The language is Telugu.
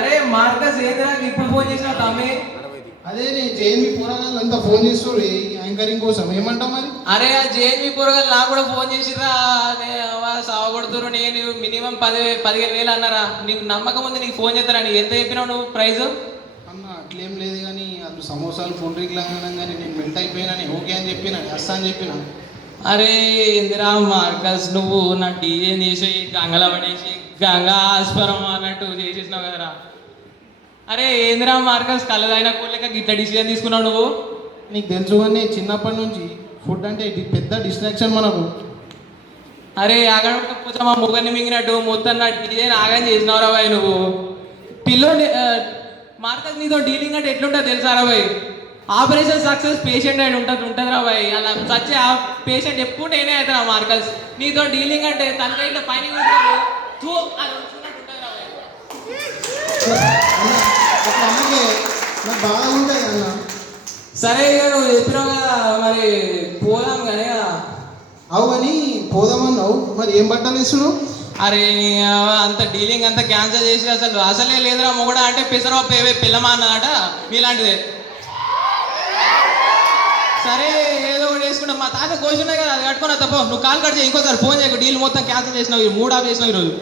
అరే మార్కస్ ఏంద్రా ఇప్పుడు ఫోన్ చేసిన తమ్మి? అదే నేను జేఎన్వి పోరాగాళ్ళు అంతా ఫోన్ చేస్తారు యాంకరింగ్ కోసం, ఏమంటావు మరి? అరే ఆ జేఎన్వి పోరగాళ్ళు నాకు కూడా ఫోన్ చేసిర్రా, సావగొడుతురు. నేను మినిమం 15,000 అన్నారా. నీకు నమ్మకం ఉంది నీకు ఫోన్ చేస్తారా? నీకు ఎంత చెప్పినావు నువ్వు ప్రైజ్? అన్న అట్లేం లేదు కానీ వాళ్ళు సమోసాలు పుండ్రీకి లాగానే కానీ నేను మెల్ట్ అయిపోయినాని ఓకే అని చెప్పిన, అస్తా అని చెప్పిన. అరే ఇందిరా మార్కస్, నువ్వు నా డీజే చేసి గంగల పడేసి గంగాస్వరం అన్నట్టు చేసేసినావు కదరా. అరే ఏందిరా మార్కస్, కళ్ళదైన కూలేక గిట్ల డిసిజన్ తీసుకున్నావు నువ్వు? నీకు తెలుసు కానీ చిన్నప్పటి నుంచి ఫుడ్ అంటే ఇది పెద్ద డిస్ట్రాక్షన్ మనకు. అరే ఆగడ కొంచెం మా ముగ్గురిని మింగినట్టు మొత్తం నా డీజే ఆగం చేసినావురా బాయ్ నువ్వు. పిల్లోని మార్కస్ నీతో డీలింగ్ అంటే ఎట్లుంటుంది తెలుసా రా బాయ్? ఆపరేషన్ సక్సెస్ పేషెంట్ అని ఉంటుంది రా బాయ్. అలా చచ్చి ఆ పేషెంట్ ఎప్పుడు నేనే అవుతారా మార్కస్. నీతో డీలింగ్ అంటే తనకి ఇట్లా పైన అందుకే నాకు బాగుంటుంది అన్న. సరే ఇక నువ్వు చెప్పినావు కదా, మరి పోదాం కానీ. అవు అని పోదామన్నావు, మరి ఏం బట్టలు ఇస్తున్నావు? అరే అంత డీలింగ్ అంతా క్యాన్సిల్ చేసి అసలే లేదురా మొగడా అంటే పెసరపప్పు పిల్లమా అన్నమాట మీలాంటిదే. సరే ఏదో ఒకటి వేసుకుంటా, మా తాత కోసి ఉన్నాయి కదా అది కట్టుకున్నా తప్ప. నువ్వు కాల్ కట్ చేయి, ఇంకోసారి ఫోన్ చేయకు. డీల్ మొత్తం క్యాన్సిల్ చేసినావు, 3 ఆఫ్ చేసినావు ఈరోజు.